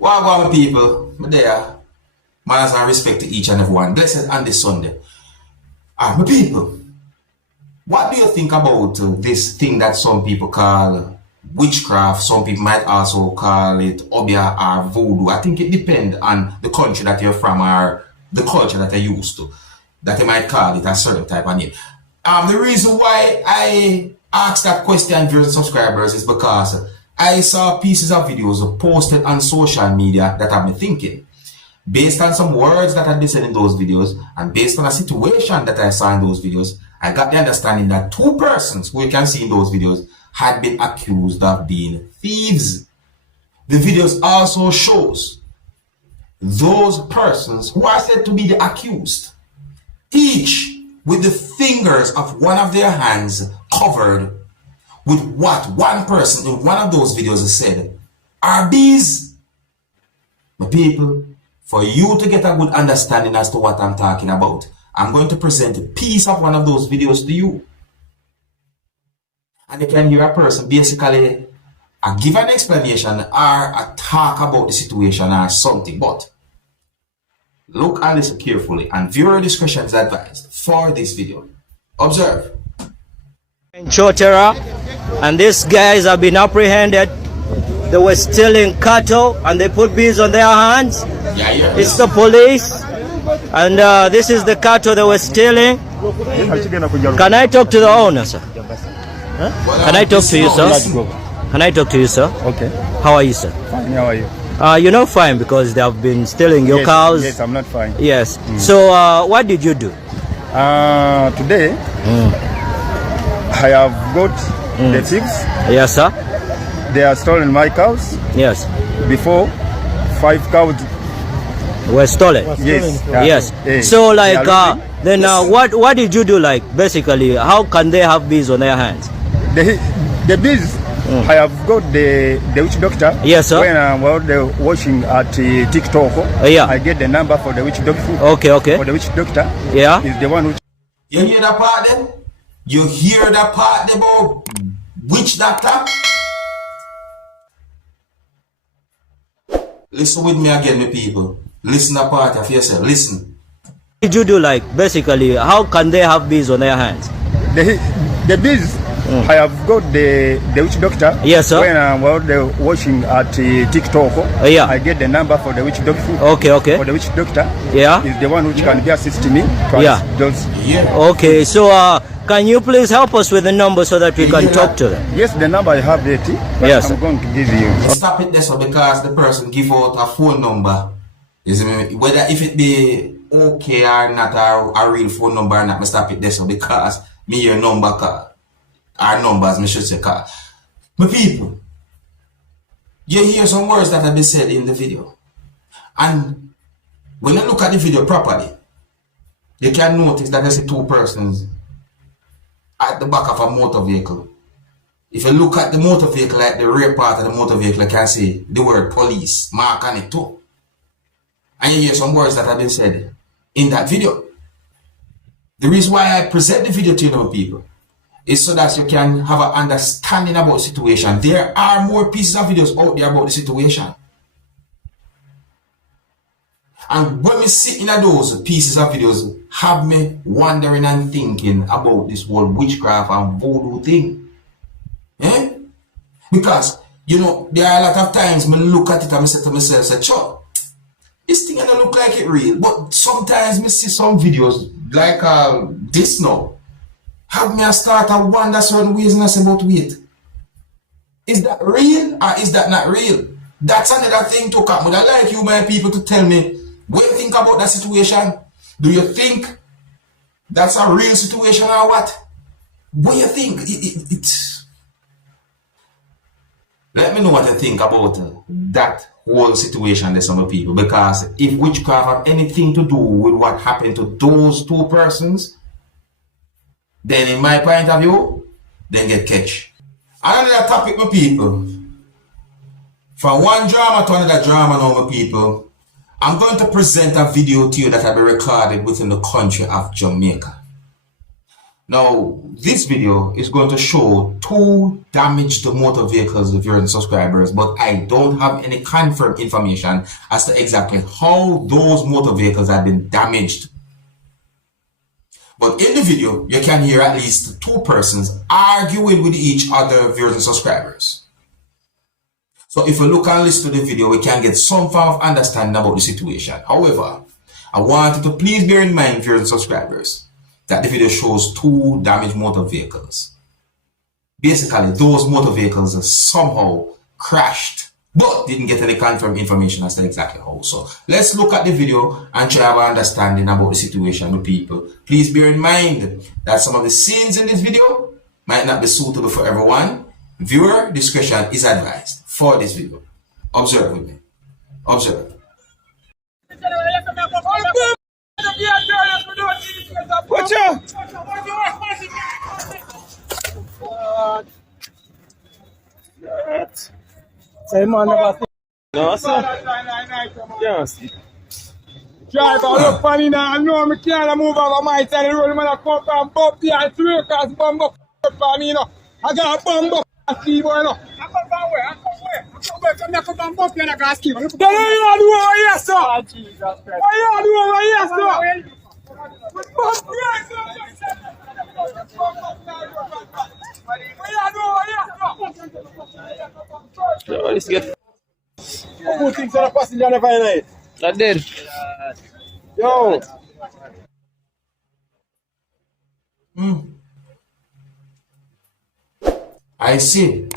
Well, go on, people. My there. Manners and respect to each and everyone. Blessed on this Sunday. My people. What do you think about this thing that some people call witchcraft? Some people might also call it Obeah or voodoo. I think it depends on the country that you're from or the culture that you're used to. That they might call it a certain type of name. The reason why I asked that question, viewers and subscribers, is because I saw pieces of videos posted on social media that have me thinking. Based on some words that had been said in those videos, and based on a situation that I saw in those videos, I got the understanding that two persons who you can see in those videos had been accused of being thieves. The videos also shows those persons who are said to be the accused, each with the fingers of one of their hands covered with what one person in one of those videos said are bees. My people, for you to get a good understanding as to what I'm talking about, I'm going to present a piece of one of those videos to you. And you can hear a person basically give an explanation or a talk about the situation or something. But look and listen carefully, and viewer discretion is advised for this video. Observe. In Chotera, and these guys have been apprehended. They were stealing cattle and they put bees on their hands. Yeah. It's the police, and this is the cattle they were stealing. Can I talk to the owner, sir? Huh? Can I talk to you, sir? Can I talk to you, sir? Okay. How are you, sir? Fine, how are you? You're not fine because they have been stealing your cows. Yes, I'm not fine. Yes. So what did you do? Today, I have got the thieves. Yes, sir. They have stolen my cows. Yes. Before, 5 cows Were stolen. Yes. Yes. So like then what did you do? Like basically, how can they have bees on their hands? The bees. I have got the witch doctor. Yes, sir. When I'm watching at TikTok, yeah. I get the number for the witch doctor. Okay. For the witch doctor. Yeah. Is the one who. You hear that part then? You hear that part about witch doctor? Listen with me again, my people. Listen that part of yourself. Listen. What did you do? Like basically, how can they have bees on their hands? The bees. I have got the witch doctor. Yes, sir. When I'm watching at TikTok, yeah. I get the number for the witch doctor. Okay. For the witch doctor, yeah, is the one which can assist me. Yeah. Okay. So can you please help us with the number so that we can talk to them? Yes, the number I have it. Yes. I'm going to give you. Stop it this one because the person give out a phone number. Whether if it be okay or not, a real phone number or not, I stop it this one because me your number call. Our numbers, I should say, call. My people, you hear some words that have been said in the video. And when you look at the video properly, you can notice that there's 2 persons at the back of a motor vehicle. If you look at the motor vehicle, like the rear part of the motor vehicle, you can see the word police mark on it too. And you hear some words that have been said in that video. The reason why I present the video to you now, people, is so that you can have an understanding about the situation. There are more pieces of videos out there about the situation. And when we see in those pieces of videos, have me wondering and thinking about this whole witchcraft and voodoo thing. Because, there are a lot of times I look at it and I say to myself, sure, this thing don't look like it real. But sometimes I see some videos like this now. Have me start to wonder certain ways and I say, but wait, is that real or is that not real? That's another thing to come. Would I like you, my people, to tell me what you think about that situation? Do you think that's a real situation or what? What do you think? Let me know what you think about that whole situation there, some people. Because if witchcraft have anything to do with what happened to those 2 persons, then in my point of view, then get catch. Another topic, my people. From one drama to another drama now, my people. I'm going to present a video to you that will be recorded within the country of Jamaica. Now, this video is going to show 2 damaged motor vehicles of viewers and subscribers, but I don't have any confirmed information as to exactly how those motor vehicles have been damaged. But in the video, you can hear at least 2 persons arguing with each other, viewers and subscribers. So if you look and listen to the video, we can get some form of understanding about the situation. However, I want you to please bear in mind, viewers and subscribers, that the video shows 2 damaged motor vehicles. Basically, those motor vehicles somehow crashed, but didn't get any confirmed information as to exactly how. So let's look at the video and try to have an understanding about the situation with people. Please bear in mind that some of the scenes in this video might not be suitable for everyone. Viewer discretion is advised for this video. Observe with me. Observe. Watch out! Say man never see. No sir. Yes. Driver look for me now. I know me can't move over my side of the road. Man I come from Obeah and 3 cars bomb up for me, you know. I got a bomb up ski boy, you know. I come from where? I come from Obeah and I got a ski boy. What you do over here, sir? Oh, Jesus Christ. What you do over here, sir? So let's get. Who thinks that a passenger never night? Not dead. Yo. I see.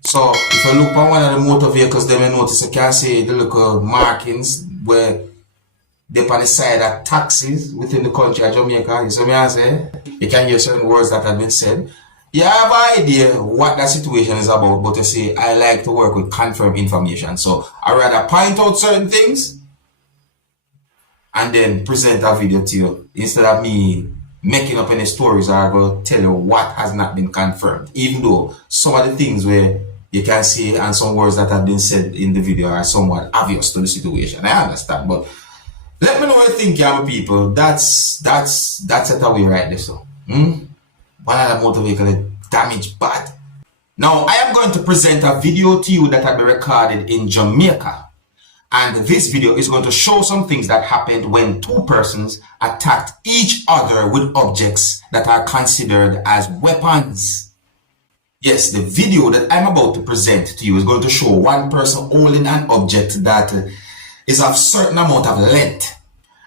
So if you look at one of the motor vehicles, then you notice you can see the little markings where they're on the side of taxis within the country of Jamaica. You see me I say? You can hear certain words that have been said. You have an idea what that situation is about, but you see, I like to work with confirmed information. So I rather point out certain things and then present a video to you instead of me making up any stories or I will tell you what has not been confirmed. Even though some of the things where you can see and some words that have been said in the video are somewhat obvious to the situation. I understand, but let me know what you think, young people. That's it away right there. So, one of the motor vehicle is damaged bad. Now, I am going to present a video to you that I be recorded in Jamaica. And this video is going to show some things that happened when 2 persons attacked each other with objects that are considered as weapons. Yes, the video that I'm about to present to you is going to show 1 person holding an object that is of certain amount of length.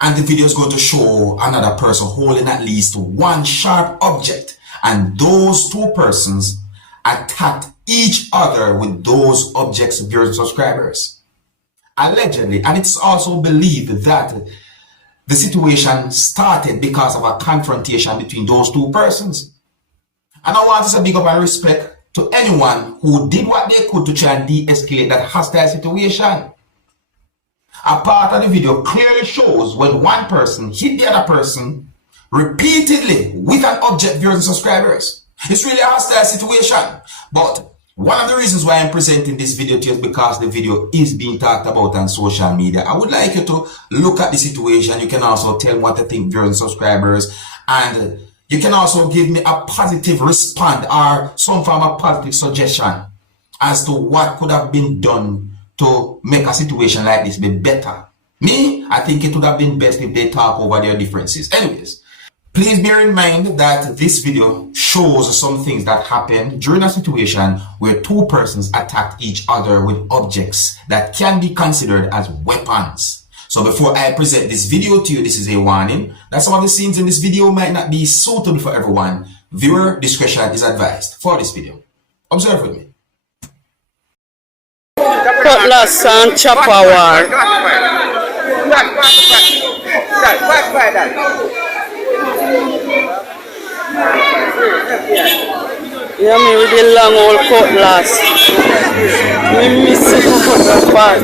And the video is going to show another person holding at least 1 sharp object. And those 2 persons attacked each other with those objects, viewers and subscribers. Allegedly, and it's also believed that the situation started because of a confrontation between those 2 persons. And I want to say big up and respect to anyone who did what they could to try and de-escalate that hostile situation. A part of the video clearly shows when 1 person hit the other person repeatedly with an object, viewers and subscribers. It's really a hostile situation. But one of the reasons why I'm presenting this video to you is because the video is being talked about on social media. I would like you to look at the situation. You can also tell me what you think, viewers and subscribers. And you can also give me a positive response or some form of positive suggestion as to what could have been done to make a situation like this be better. Me, I think it would have been best if they talk over their differences. Anyways, please bear in mind that this video shows some things that happened during a situation where 2 persons attacked each other with objects that can be considered as weapons. So before I present this video to you, this is a warning that some of the scenes in this video might not be suitable for everyone. Viewer discretion is advised for this video. Observe with me. Cutlass and chopper war. Yeah, me with the long old cutlass. Me missing the part.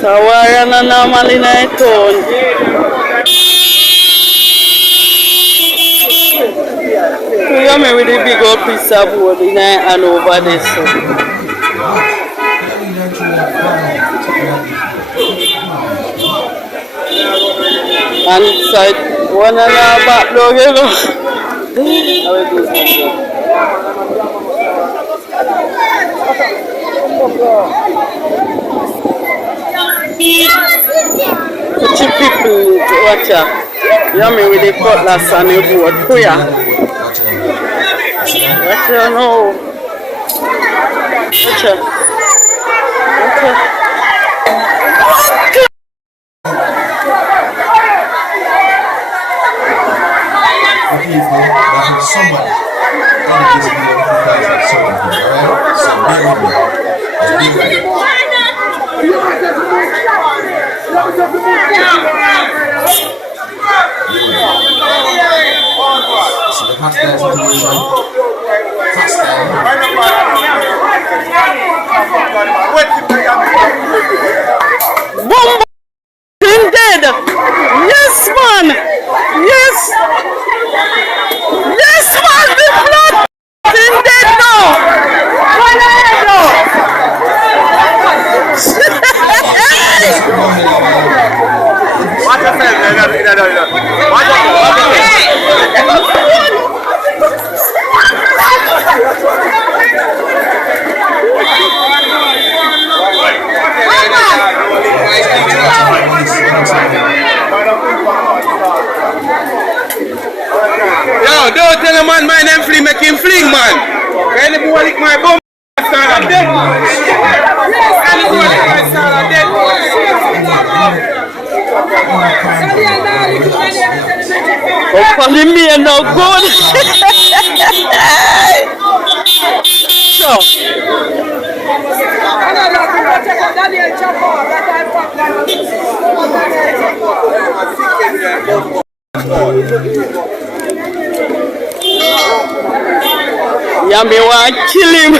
So we're not normally in a tone. You got me with a big old piece of wood in and over this. And side one and a back dog, you know. Put people watch out. You me with the cutlass and the board. Puya. Watch out now. Watch out. Watch out. Somebody edit this video because of something, alright? So bear with me. Just bear with me. So the hostile situation. Boom! Dead! Yes, man! Yes! Yes, man! The blood is dead now! What Yo, don't tell a man my name fling, make him fling, man. Can the boy lick my bum? I'm dead. Can the boy lick my son? I'm dead. Oh, for me and no good. Yeah, me want to kill him.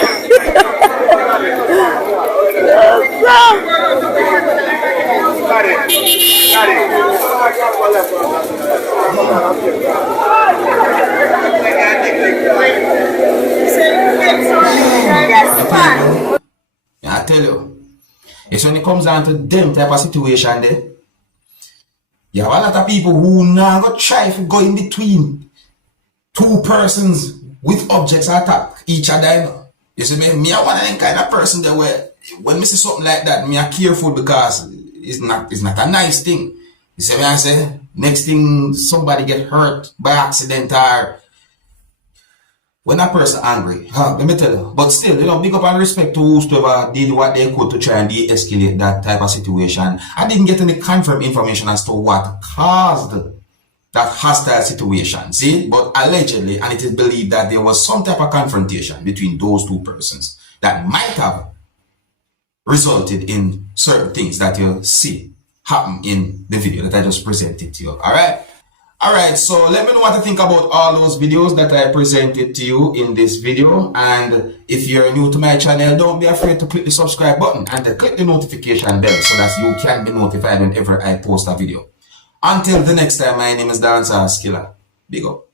Yeah, I tell you, it's when it comes down to them type of situation there, you have a lot of people who now go try to go in between two persons with objects attack each other. You know? You see me I one of them kind of person that where when me see something like that, me are careful because it's not a nice thing. You see me I say next thing somebody get hurt by accident or when a person angry, let me tell you. But still, you know, big up and respect to whoever did what they could to try and de-escalate that type of situation. I didn't get any confirmed information as to what caused that hostile situation. See, but allegedly, and it is believed that there was some type of confrontation between those two persons that might have resulted in certain things that you see happen in the video that I just presented to you. Alright, so let me know what you think about all those videos that I presented to you in this video. And if you're new to my channel, don't be afraid to click the subscribe button and to click the notification bell so that you can be notified whenever I post a video. Until the next time, my name is Dancehall Skilla. Big up.